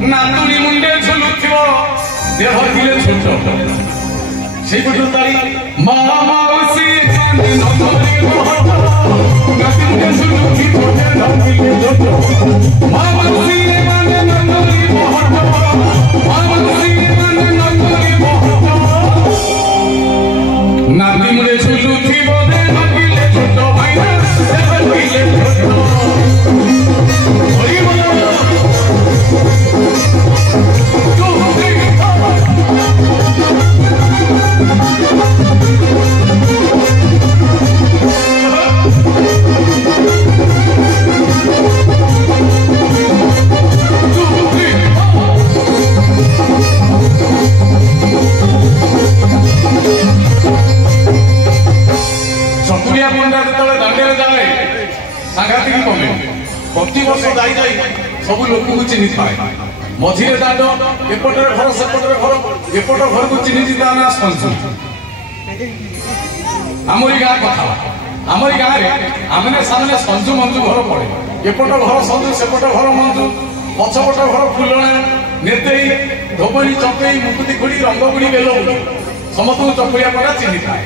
नातुनी मुंडे झुलुथिबो देह दिले छोट সেই পর্যন্ত মা মাউসি কানে নমরে বহত নাতুনি ঝুলুথিবো দেহ দিলে ছোট মা মাউসি কানে নমরে বহত মা মাউসি কানে নমরে বহত নাতি মুড়ে ঝুলুথিবো দেহ দিলে ছোট ভাইনা দেহ দিলে ছোট হরি বল चतुरिया पंडा जो दांडे जाए सांघातिक कमे प्रति वर्ष जाई सब लोक को चिन्ह पाए मझे दांड एपटर घर सेपटर घर एपट घर को चिन्ह ना संजु आमरी गाँ कथा आमरी गाँ आमने सामने संजु मंजू घर पड़े एपट घर संजु सेपट घर मंजू पछपट घर फुलणा नेतेई धोबनी चपेई मुकुति खुड़ी रंगगुड़ी बेलगुड़ी समस्त चकुरिया पड़ा चिन्ह थाए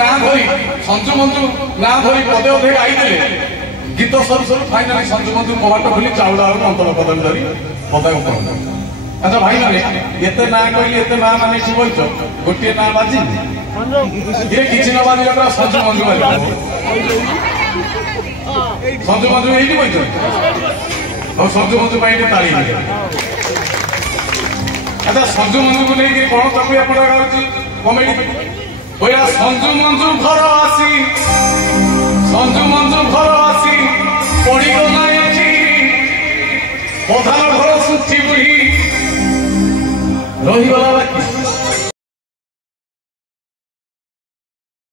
ना धरी संजु मंजू ना धरी पदे अधे गाईदे गीत सर सर फाइनाली संजु मंजू कबाट खोली चाउड़ा अंतर पदवी धरी पदा अच्छा भाई मैंने एते ना कहली एते ना माने बच गोटे ना बाजी ये किसी न बाजी संजु मंजू संजु मंजू ये बच और संजु मंजू ताली अच्छा संजु मंजू को लेकिन कौन चकुरिया पड़ा गाँव कमेडी ओया संजु मंजू घर आसी संजु मंजू घर आसी पड़ी गला एठी पधार घर सुठी बुढ़ी रही गला बाकी